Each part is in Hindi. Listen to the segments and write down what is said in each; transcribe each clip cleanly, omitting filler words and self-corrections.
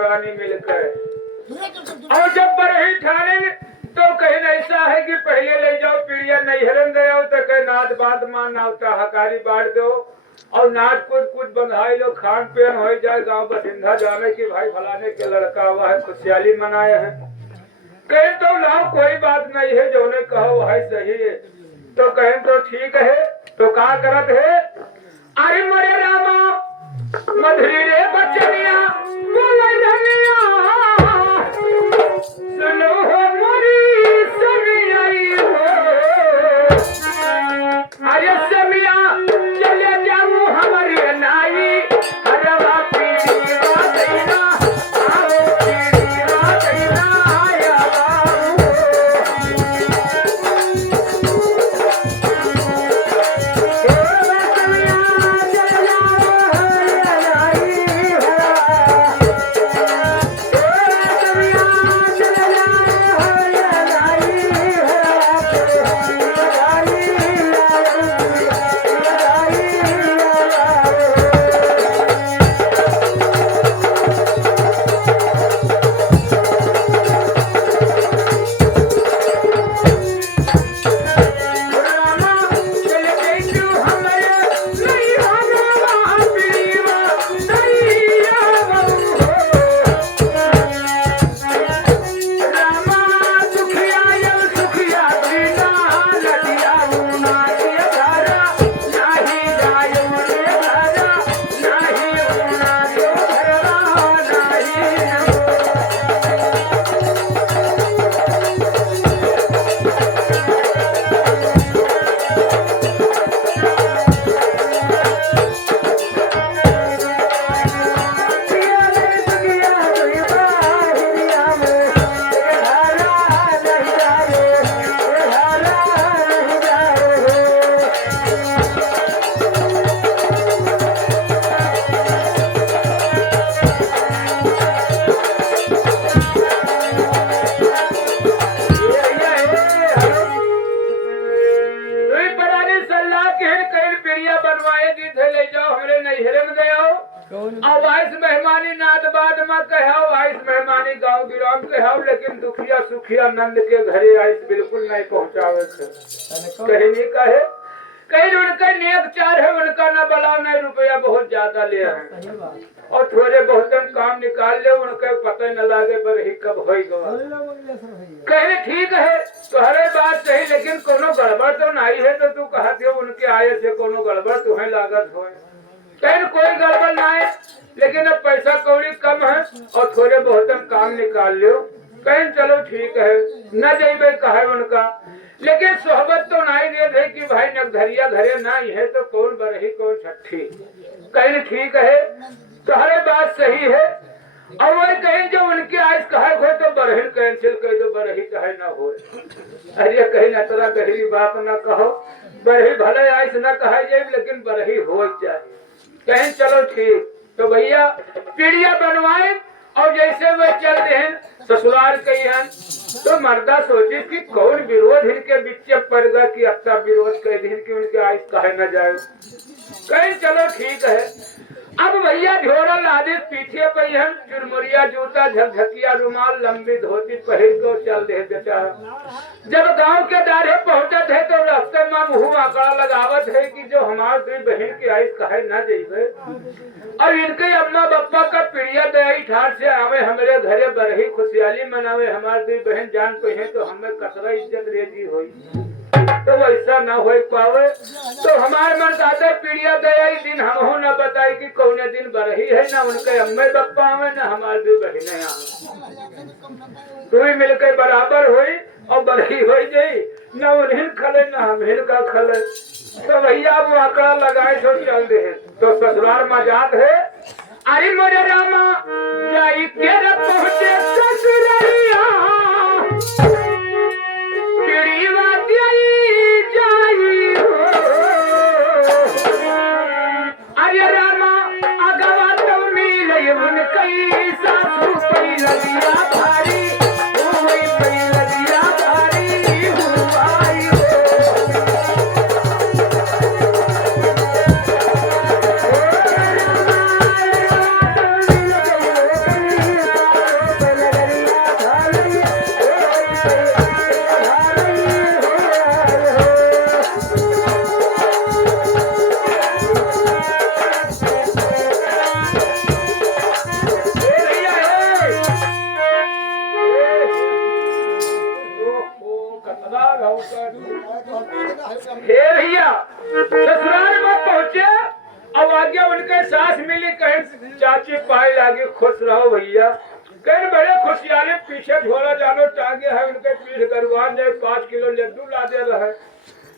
भवानी मिलकर और जब बरही ठाने तो कहीं ऐसा है कि पहले ले जाओ पीड़िया नैहरन दे आओ तो कहीं नाच बात मान नावता हकारी बांट दो और नाच कूद बंधाई लो खान पेन हो जाए गांव बसिंधा जाने की भाई फलाने के लड़का हुआ है खुशहाली मनाए हैं कहीं तो लाओ कोई बात नहीं है जो ने कहो है सही है तो कहें तो ठीक है तो का करत है अरे मरे रामा मधुरी रे बचनिया बोले धनिया सुनो हो मोरी समिया अरे समिया चले जाऊं हमारी नाई हरवा पीड़ी रातना आओ पीड़ी रातना आया लेकिन दुखिया सुखिया नंद के घरे आई बिल्कुल नहीं पहुंचावे कहीं नहीं कहे कहीं उनका नेक चार है उनका न बलाव नहीं रुपया बहुत ज्यादा ले है और थोड़े बहुत काम निकाल ले उनका पता न लागे बरही कब हो कहे ठीक है तुम्हारे बात सही लेकिन कोनो गड़बड़ तो नहीं है तो तू कहते हो उनके आए से कोनो गड़बड़ तुम्हें लागत हो कहीं कोई गड़बड़ ना है लेकिन अब पैसा कौड़ी कम है और थोड़े बहुत काम निकाल लो कहीं चलो ठीक है न जेबे कहे उनका लेकिन सोहबत तो नहीं दे दे कि भाई नगधरिया घरे नहीं है तो कौन बरही कौन छठी कहीं ठीक है तुम्हारे बात सही है और वही कहीं जो उनकी आयस कहे हो तो बरही कैंसिल कर दो बरही कहे ना हो अरे कहीं न तरह गहरी बात न कहो बरही भले आयस न कहे जाए लेकिन बरही हो जाए कहीं चलो ठीक तो भैया पीड़िया बनवाए और जैसे वे चल रहे हैं ससुराल कही हैं तो मर्दा सोचे कि कौन विरोध इनके बीच पड़ेगा कि अच्छा विरोध कह दिन की उनके आयस कहे न जाए कहीं चलो ठीक है अब भैया झोरा लादे पीछे पे हम चुरमुरिया जूता झकझकिया रुमाल लंबी धोती पहन को चल दे बेचारा जब गांव के दारे पहुंचे थे तो रास्ते में मुंह आंकड़ा लगावत है कि जो हमारे दुई बहन की आयस कहे न जाइए और इनके अम्मा बप्पा का पीड़िया दयाई ठाट से आवे हमारे घरे बरही खुशहाली मनावे हमारे दुई बहन जान पे है तो हमें कसरा इज्जत रेजी हुई तो वैसा न हो पावे तो हमारे मन दादा पीड़िया दयाई दिन हम न बताई कि कौन दिन बरही है न उनके अम्मे बप्पा आवे न हमारे दुई बहने आवे तू ही मिलकर बराबर हुई और बरही हो गई न उन्हें खले न हमें का खले तो भैया वो आंकड़ा लगाए तो चल दे तो ससुराल मजाक है अरे मोरे रामा जाई तेरे पहुंचे ससुरालिया पीड़ीवा दियाई जाई हो अरे रामा अगवा तो मिले उन कई सासू पई लगिया भारी हे भैया ससुराल में पहुंचे अब आगे उनके सास मिली कहीं चाची पाए लागे खुश रहो भैया कहीं बड़े खुशियाले पीछे झोला जानो टांगे है उनके पीठ गरवान ने 5 किलो लड्डू ला दे रहा है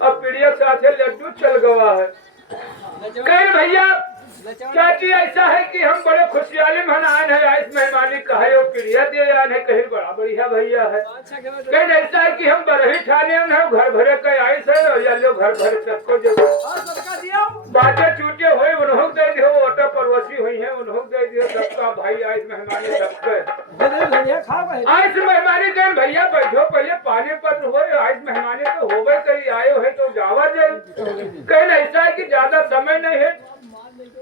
अब पीड़िया साथे लड्डू चल गवा है कहीं भैया चाची ऐसा है कि हम बड़े खुशियाली में आए हैं आइस मेहमानी कहे और पीड़िया दे आए हैं कहीं बड़ा बढ़िया भैया है कहीं ऐसा है कि हम बरही ठाने हैं घर भरे का आइस है और यालो घर भरे सबको जो बातें चूटे हुए उन्होंने दे दियो ओटा परवसी हुई है उन्होंने दे दियो सबका भाई आइस मेहमानी सबके आइस मेहमानी कहीं भैया बैठो पहले पानी पर हो आइस मेहमानी तो होवे कहीं आए है तो जावा जाए कहीं ऐसा है कि ज्यादा समय नहीं है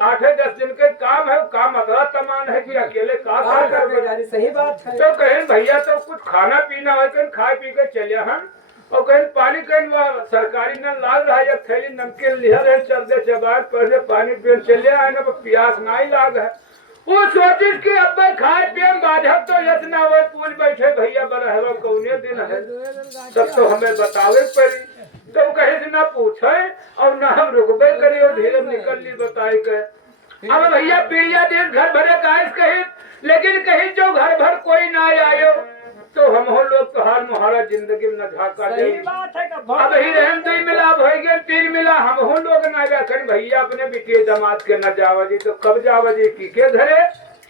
8-10 दिन के काम है काम अगला तमान है कि अकेले का कर सही बात है तो कहीं भैया तो कुछ खाना पीना हो कहीं खा पी के चले हम और कहीं पानी कहीं वो सरकारी नल लाल रहा या थैली नमकीन लिया रहे चलते चबार पहले पानी पी चले आए ना प्यास ना ही लाग है वो सोचिस कि अब खाए पिए बाधक तो यस ना हो पूछ बैठे भैया बरहवा कौने दिन है सब तो हमें बतावे पड़ी तो कहीं से ना पूछे और ना हम रुकबे करी और धीरे निकल ली बताई के अब भैया पीड़िया दिन घर भरे काइस कही लेकिन कहीं जो घर भर कोई ना आयो तो हम हो लोग तो हाल मुहारा जिंदगी में न झाका सही बात है अब ही रहन तो मिला भई गए 3 मिला हम हो लोग ना गया कहीं भैया अपने बिटिया दामाद के न जावा जी तो कब जावा जी की के घरे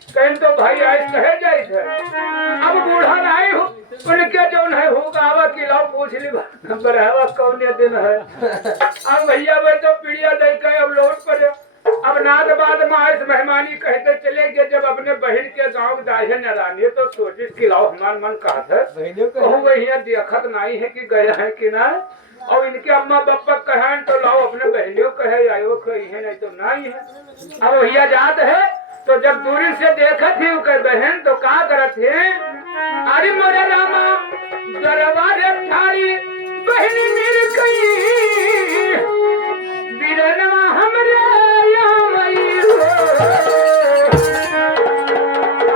कहीं तो भाई आज कहे जाए थे अब बूढ़ा नहीं हो उनके जो है होगा आवा किलाओ पूछ ली बरहवा कौन दिन है अब भैया वे तो पीड़िया दे के अब लौट पड़े अब नाद बाद में आइस मेहमानी कहते चले गए जब अपने बहन के गांव दाहे नरानी तो सोचिस किलाओ हमार मन कहा था कहूँ वही देखत नहीं है कि गया है कि ना और इनके अम्मा पापा कहें तो लाओ अपने बहनियों कहे आयो कहे नहीं तो नहीं है अब भैया जात है तो जब दूरी से देखा थी उनके बहन तो क्या करत है अरे मोरे रामा दरबार ठारी बहन मिल गई बिरनवा हमरे यावई हो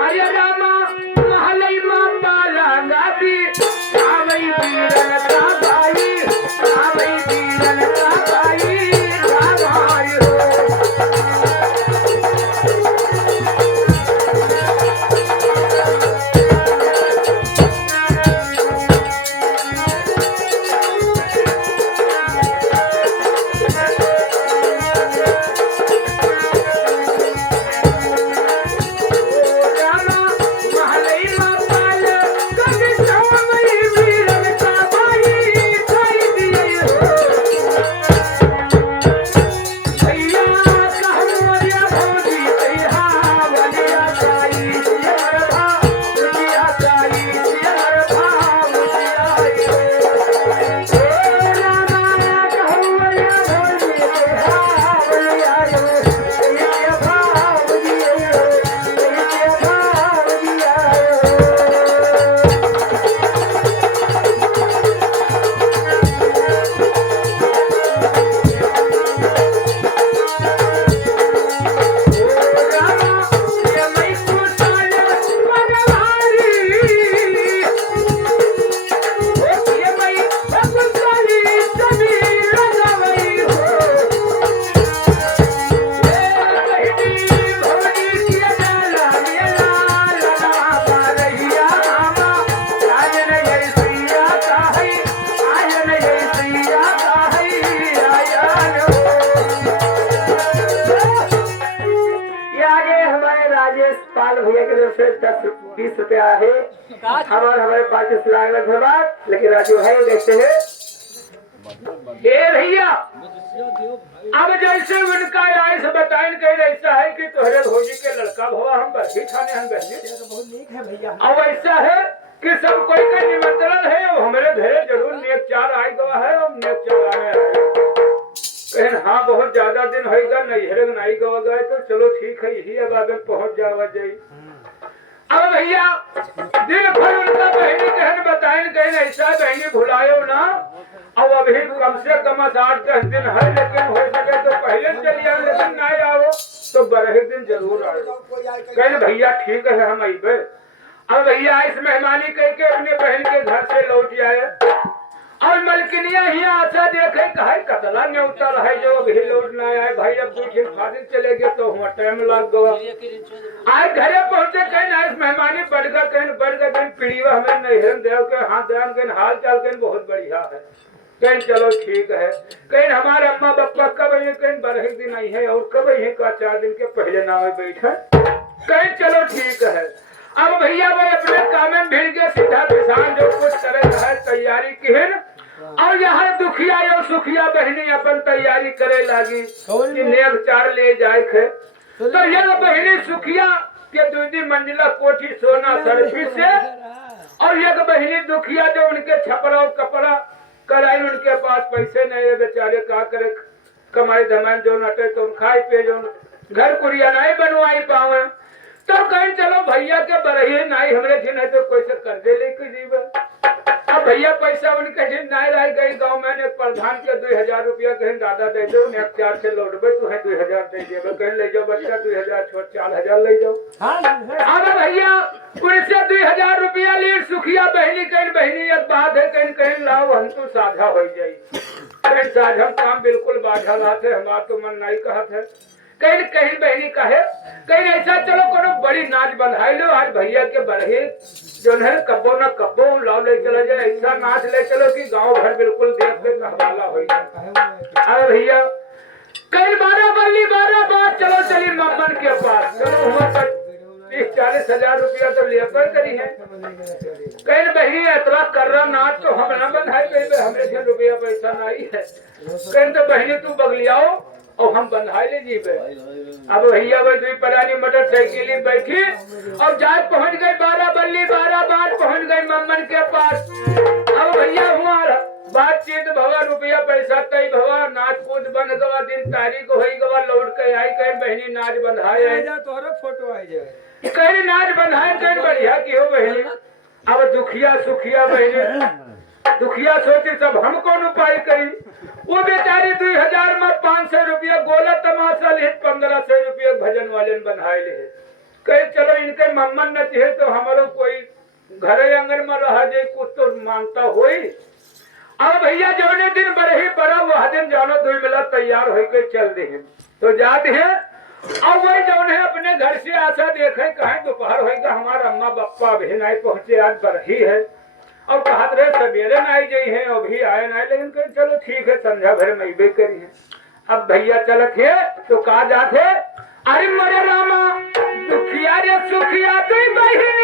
अरे रामा महलई मां पाला गाबी आवई बिरन का भाई आवई बिरन का भाई रामाई हो रुपया है हमारे पास धन्यवाद लेकिन राजू है देखते हैं भैया अब जैसे उनका आयस बताएं कहीं ऐसा है कि तोहरे भौजी के लड़का भवा हम बरही खाने हम बहने अब ऐसा है कि सब कोई का निमंत्रण है और हमारे घरे जरूर नेक चार आए गवा है और नेक चार आए कहें हाँ बहुत ज्यादा दिन होगा नैहरे नहीं गवा गए तो चलो ठीक है यही अब आगे पहुंच जावा जाए अब भैया दिन भर उनका बहनी कहन बताएं कहीं ऐसा बहनी भुलायो ना अब अभी कम से कम 8-10 दिन है लेकिन हो सके तो पहले चलिए लेकिन नहीं आओ तो बरहे दिन जरूर आओ कहीं भैया ठीक है हम आइबे अब भैया इस मेहमानी कह के अपने बहन के घर से लौट आए और मलकिनिया ही आशा देखे कहे चला न्योता है जो अभी लौट ना आए भाई, अब 2 दिन चले गए तो हुआ टाइम लग गया। आज घरे पहुंचे कहीं ना मेहमानी बढ़ गए कहीं पीड़ीवा हमें नहीं देव के हाथ ध्यान कहीं हाल चाल कहीं बहुत बढ़िया है, कहीं चलो ठीक है। कहीं हमारे अम्मा बप्पा कब ये कहीं 12 दिन आई है और कब ये का 4 दिन के पहले नाम बैठे, कहीं चलो ठीक है। अब भैया वो अपने काम में भिड़ गए, सीधा किसान जो कुछ तरह है तैयारी की है, और यहाँ दुखिया और सुखिया बहनी अपन तैयारी करे लगी कि नेग 4 ले जाए थे। तो यह बहनी सुखिया के 2 मंजिला कोठी सोना सरफी से, और एक बहनी दुखिया जो उनके छपरा और कपड़ा कराई, उनके पास पैसे नहीं है बेचारे, का करे कमाई धमाई जो नटे तो खाए पे जो घर कुरिया नहीं बनवाई पावे। तो कहीं चलो भैया के बरही नहीं हमरे जी नहीं तो कोई से कर्जे लेके जीवन। अब भैया पैसा उनके जी नहीं रह गई, गांव में एक प्रधान के 2000 रुपया कहीं दादा दे दो, नेक 4 से लौटबे तो है 2000 दे देबे, कहीं ले जाओ बच्चा 2000 छोट 4000 ले जाओ। अब भैया उनसे 2000 रुपया ले सुखिया बहनी कहीं बहनी एक बात है कहीं लाओ हम तो साझा हो जाई, कहीं साझा काम बिल्कुल बाझा लाते हमारा तो मन नहीं कहा था। कहीं बहनी कहे कहीं ऐसा चलो कोनो बड़ी नाच बंधाई लो, आज भैया के बढ़े जो है कब्बो न कब्बो लाओ ले चला जाए, ऐसा नाच ले चलो कि गांव घर बिल्कुल देख के कहवाला हो जाए। अरे भैया कहीं 12 बार चलो चली मम्मन के पास, चलो 30-40 हजार रुपया तो लेकर करी है। कहीं बहनी इतना कर रहा नाच तो हम न बंधाई गई, हमरे से रुपया पैसा नहीं है, कहीं तो बहनी तू बगलियाओ और हम बंधाई ले जीवे। अब भैया वही 2 पलानी मोटरसाइकिल बैठी और जाए पहुंच गए 12 बार पहुंच गए मम्मन के पास। अब भैया हमारा बातचीत भवा रुपया पैसा तय भवा नाच कूद बन गवा, दिन तारीख हो गवा, लौट के आई कहीं बहनी नाच बंधाए तोहरा फोटो आई जाए, कहीं नाच बंधाए कहीं बढ़िया की हो बहनी। अब दुखिया सुखिया बहनी दुखिया सोचे सब हम कौन उपाय करी, वो बेचारी 2000 में 500 रुपया गोला तमाशा ले 1500 रुपया भजन वाले बनाए ले, कहीं चलो इनके मम्मन न चाहे तो हमारो कोई घर आंगन में रहा जाए कुछ तो मानता होई। अब भैया जौने दिन बड़े ही बड़ा वह दिन जानो 2 मिला तैयार होकर चल दे तो जाते हैं। अब वही जौन है अपने घर से आशा देखे कहे दोपहर होगा हमारा अम्मा बप्पा भी नहीं पहुंचे, आज बरही है और कहा रहे सवेरे में आई गई है अभी आए नहीं, लेकिन कहीं चलो ठीक है संध्या भर में भी करी है। अब भैया चलत है तो कहा जाते अरे मरे रामा दुखिया रे सुखिया तू बहन